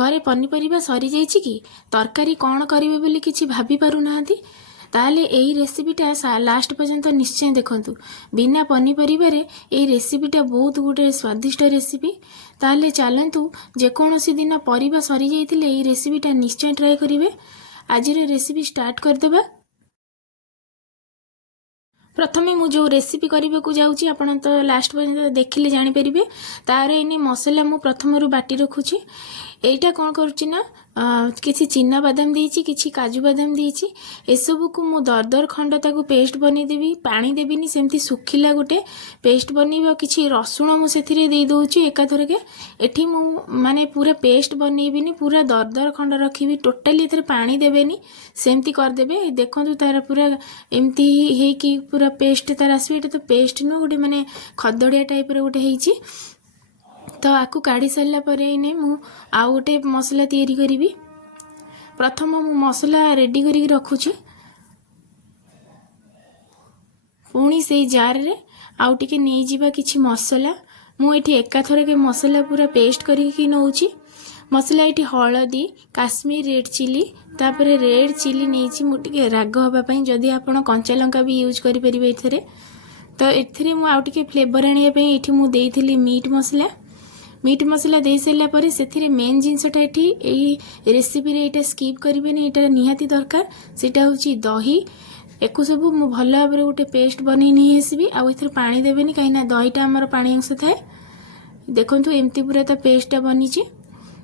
घरे पनीपरिबा सरी जाइछि कि तरकारी कौन करेंगे बोली किछि भाभी पारु नाहांती ताहले एई रेसिपीटा लास्ट पर्यंत निश्चय देखंतु। बिना पनीपरिबारे एई रेसिपीटा बहुत गोटे स्वादिष्ट रेसिपी। ताहले चलंतु जेकोसी दिन परिबा सरी जाइथिले एई रेसिपीटा निश्चय ट्राए करिवे। आजिर रेसिपी स्टार्ट करदेबा। प्रथमे मु जो रेसिपी करने को जाऊँगी आपण तो लास्ट पर्यंत देखिले जानीपर तार एने मसला मु प्रथम बाटी रखुची। एटा कौन करुच्ची किसी चिना बादाम देइछि किसी काजू बादाम देइछि एसबू को मु दरदर खंड ताकू पेस्ट बनईदेवी पानी देविनी सेमती सुखिला गोटे पेस्ट बनईबा किसी रसुण मु सेथिरे दे दउछि एकाथरके एठी मु माने पूरा पेस्ट बनईबिनी पूरा दरदर खंड रखिबी टोटाली एथरे पानी देबेनी सेमती करदेबे। देखंतु तार पूरा एमती हे कि पूरा पेस्ट तार आसबे। एटा तो पेस्ट न गोटे माने खदड़िया टाइप रे गोटे हेइछि तो आकु काढ़ी सारा पर इने मु आउ गोटे मसला तैयारी करी। प्रथम मु मसला रेडी करी रखुची पुणी से जार रे आउ टिके नहीं जीवा किछि मसला मु एठी एकाथर के मसला पूरा पेस्ट करी नउची। मसला एठी हळदी काश्मीर रेड चिली तापरे रेड चिली नहीं मु टिके राग हबा पई जदी आपण कंचा लंका भी यूज करि परिबे एथरे तो एथरे मु आउ टिके फ्लेवर आनिया पई एठी मु देइथिली मीट मसला दे सारा पर से मेन जिनसटा ये रेसिपी रे एटा स्किप करेंगे एटा निहाती दरकार सेटा होची दही एको सब मु भल भाव गोटे पेस्ट बनी नहीं आसबी आउ पानी देवेनी कहीं दहीटा आमर पानी अंश थाए। देखंतु एमती पूरा ता पेस्टा बनीची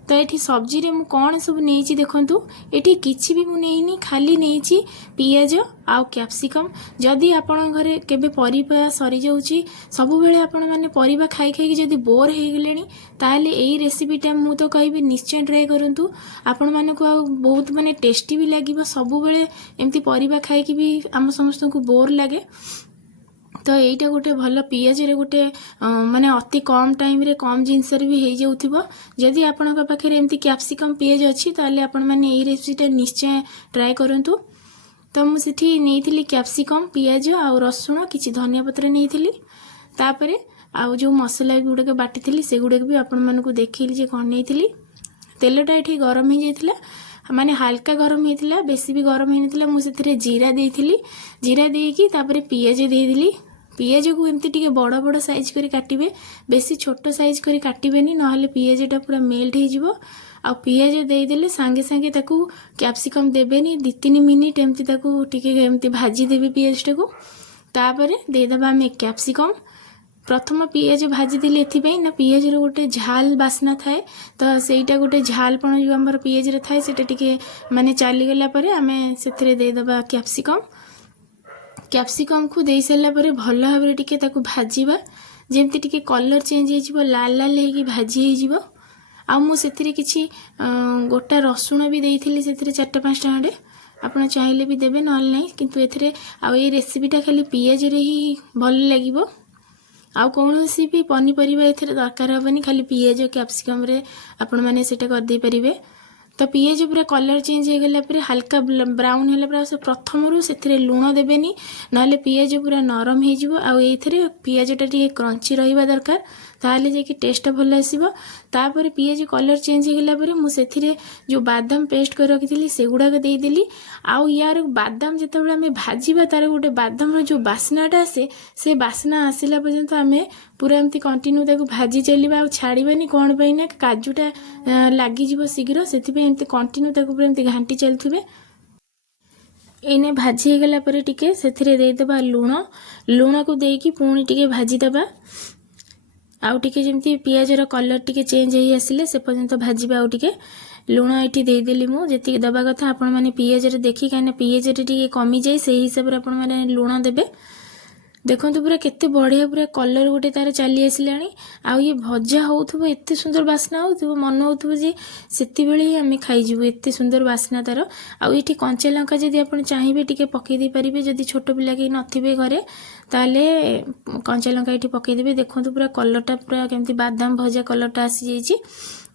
तो ये सब्जी रे मु कौन सब नहीं देखंतु एठी किछि भी मु नहीं खाली नहीं पियाज आउ कैप्सिकम। जदि आपण घरे केबे परिबा सरी जाउची सबु बेले आपण माने परिबा खाई खाई जदि बोर हे गेलेनी ताले एई रेसिपीटा मु तो कहबी निश्चय ट्राई करंतु आपण माने को आ बहुत माने टेस्टी भी लागिबो। सबु बेले एमती परिबा खाई कि भी हम समस्त को बोर लागे तो यहीटा गोटे भल पियाज रे गोटे माने अति कम टाइम रे कम जिनस भी हो जाउथिबो। जदि आपण पाखे एमती कैप्सिकम पियाज अच्छी ताले आपण माने एई रेसिपीटा निश्चय ट्राई करंतु। तो मु सेठी नेइथिली कैप्सिकम पियाज आउ रसुण किछि धनिया पत्र नेइथिली तापरे आउ जो मसला गुडे बाटी से गुडे भी आपण मानकु देखिली जे कोन नेइथिली। तेलटा एठी गरम हो जाइथिला माने हल्का गरम होइथिला बेसी भी गरम होइनथिला। मु सेथिरे जीरा देइथिली जीरा देकी तापरे पियाज देइदिली। पियाज को एमती टिके बड़ बड़ साइज करी काटिबे बेसी छोट साइज करी काटिबेनी नहले पियाजटा पूरा मेल्ट हो जिवो। आ पियाज देदेले सांगे सांगे ताकू कैप्सिकम देबेनी 2-3 मिनिट एमती ताकू टिके एमती भाजी देबे पियाजटा को तापरे देदबा हम कैप्सिकम। प्रथम पियाज भाजी देले एथिपई ना पियाज रो गोटे झाल बास्ना थाए तो सेटा गोटे झाल पण जो हमर पियाज रे थाए सेटा टिके माने चाली गला परे हमें सेथरे देदबा कैप्सिकम को दे सारा पर भल भाव टिके ताकू भाजीबा जेमती टिके कलर चेंज हो लाल लाल हेकी भाजी हो। आ मु सेथिरे किछि गोटा रसुण भी देइथिली सेथिरे 4-5 टा खंडे आपण चाहिले भी देबे नहल नहीं किंतु एथिरे आ ए रेसिपीटा खाली पियाज रे ही भल लागिबो। आउ कौनसी भी पनीपरिबा एथिरे दरकार हबनी खाली पियाज कैप्सिकम रे आपण माने सेटा कर दे परिबे। तो पियाज पूरा कलर चेंज हो गला पर हल्का ब्राउन है पूरा से प्रथम रू से लुण देवेनी नहले पियाज पूरा नरम हो आउ एथिरे पियाजटा टिके क्रंची रहिबा दरकार ताले जे कि टेस्ट भल आसीबो। तापर पियाज कलर चेंज हो गला पर मु सेथिरे जो बादाम पेस्ट कर रखिथिली सेगुडा को दे देली। आउ यार बादाम जेतेबेले हमें भाजीबा तार गोटे बादाम रो जो बास्नाटा आसे से बास्ना आसिला पर्यंत हमें पूरा एमती कंटिन्यू ताको भाजी चलिबा आ छाड़ीबानी कोन पई ना काजूटा लागी जिवो शीघ्र सेथिबे एमती कंटिन्यू ताको पूरा एमती घांटी चलथिबे। एने भाजी हो गला पर टिके सेथिरे दे देबा लुण को देकी पुणी टिके भाजी देबा आउ टिके जेमती पियाज रो कलर टिके चेंज हो आसिले से पर्यंत भाजीबा आउ टिके लुण एठी दे देली मु जेती दबा कथा आपण माने पियाज रे देखि काने पियाज रे टिके कमी जाय सेही हिसाब रे आपण माने लुण देबे। देखंतु पूरा केते बढ़िया पूरा कलर गोटे तार चली आसिलानी आउ ये भजा होउथबो एते सुंदर बास्ना होउथबो मन होउथबो जे सेति बेले ही हमें खाई जिवो एते सुंदर बास्ना तार। आउ एठी कंचा लंका जदी आपण चाहिबे टिके पकई दे परिबे जदी छोट पिला के नथिबे घरे ताले कंचा लंका एठी पकई देबे। देखंतु पूरा कलरटा पूरा केमती बादाम भजा कलरटा आसी जाईची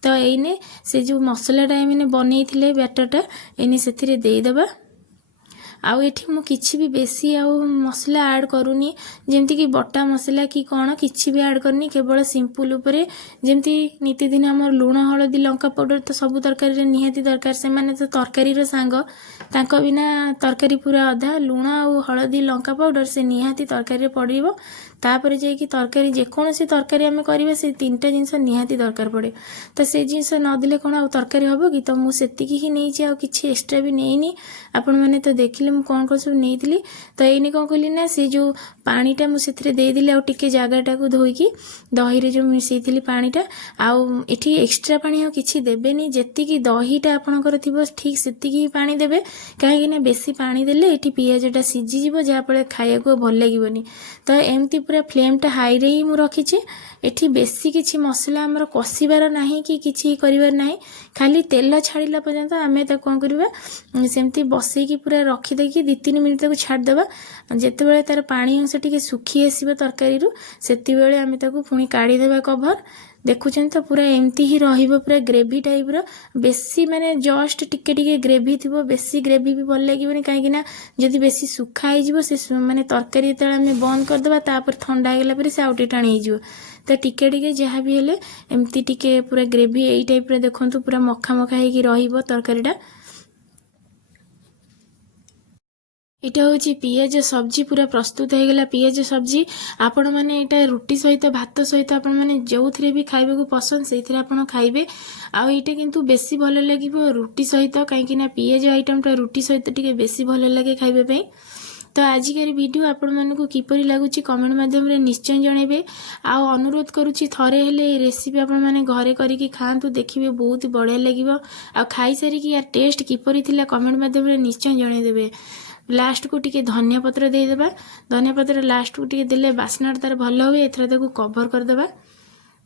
तो एने से जो मसलाटा एने बनैथिले बैटरटा एने सेथिरे देई देबा आउ एठी मु किछि भी बेसी आउ मसला ऐड करूनी जेमती कि बटा मसला कि कौन किछि भी ऐड करनी केवल सिंपल उपरे जेमती नीतिदिन हमर लूण हळदी लंका पाउडर तो सब तरकारी रे निहाती दरकार से माने तो तरकारी रो सांग तांको बिना तरकारी पूरा अधा लूण आउ हळदी लंका पाउडर से निहाती तरकारी रे पड़िबो तापर जे कि तरकारी जेकोसी तरकारी आम करिबा से तीनटा जिंस निहाती दरकार पड़े तो से जिंस न दिले कोन आ तरकारी हबो कि तो मु सेतिकी ही नै छी आ किछि एक्स्ट्रा भी नेइनी आपण माने तो देखिले मु कोन को सब नेइतिली तो एनी कोन कहली ना से जो पानीटा मु सेथरे दे दिले आ टिके जागाटा को धोइकी दही रे जो मिसैतिली पानीटा आ एठी एक्स्ट्रा पानी आ किछि देबेनी जेतिकी दहीटा आपणकर थिबो ठीक सेतिकी ही पानी देबे काहे ना बेसी पानी देले एठी पियाजटा सिझी जिवो जा पळे खाया को भल लागिवनी तो एमती पूरा फ्लेमटा हाई रे ही मु रखिछि एठी बेसी किछि मसला हमर कसिबार नाही कि किछि करिबार नाही खाली तेल छाड़िला पर्यंत आमे त कोन करबा सेमती बसई की पूरा रखी देकी 2-3 मिनिट तक छाड़ देबा जेते बेले तार पानी अंश टिके सुखी आसीबो तरकारी रु सेति बेले आमे ताकू पुनी काढी देबा कवर देखुछन तो पूरा एमती ही रहिबो पूरा ग्रेवी टाइप रो बेसी माने जस्ट टिके टिके ग्रेवी थिबो बेसी ग्रेवी भी भल लागिबनी काहे कि ना जदी बेसी सुखा आइ जिवो से माने तरकारी तेला आमे बंद कर देबा तापर ठंडा गेला परे से आउटी टाणी जिवो तो टिके टिके जहाँ भी हेले एमती टिके पूरा ग्रेवी एई टाइप रे देखंतु पूरा मखा मखा हेकी रहिबो तरकारीटा इटा हूँ पियाज सब्जी पूरा प्रस्तुत हो गला पियाज सब्जी आपण मैंने यहाँ रुटी सहित भात सहित आपण मैंने जो थे भी खाइबा को पसंद से आप खाइबे आउ यहाँ किंतु बेसी भल लगे रुटी सहित कहीं पियाज आइटमटा रुटी सहित टिके बेसी भल लगे खाइबा तो आजिकार वीडियो आपण मानक किपरि लगुच कमेंट माध्यम रे निश्चय जनइबे आउ अनुरोध करुच्ची थरे हेले रेसिपी आपण माने घरे करिकी खांतु देखिबे बहुत बढ़िया लागिबो आ खाई सारिकी यार टेस्ट किपरि थिला कमेंट माध्यम रे निश्चय जणै देबे लास्ट को टिके धनिया पत्र दे देबा धनिया पत्र लास्ट को टिके देले बास्ना तार भल होवे एथरा ताको कवर कर देबा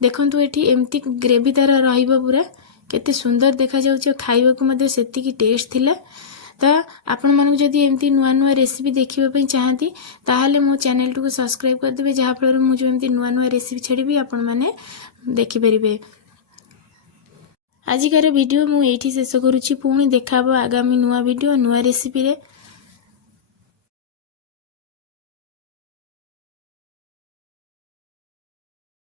देखंतु एठी एम्ति ग्रेवी तार रहिबो पूरा केते सुंदर देखा जाउछ खाइबा को मध्ये सेति की टेस्ट थिला तो आपण मानक जदि एमती नुआ नुआ रेसिपी देखिबा पई चाहती ताहाले मो चैनल को सब्सक्राइब कर देबे जहा फल मु जो एमती नुआ नुआ रेसिपी छाड़ीबी आपण माने देखि परिबे आजिकार वीडियो मु एठी शेष करूची पुणी देखाबो आगामी नुआ वीडियो नुआ रेसिपी रे।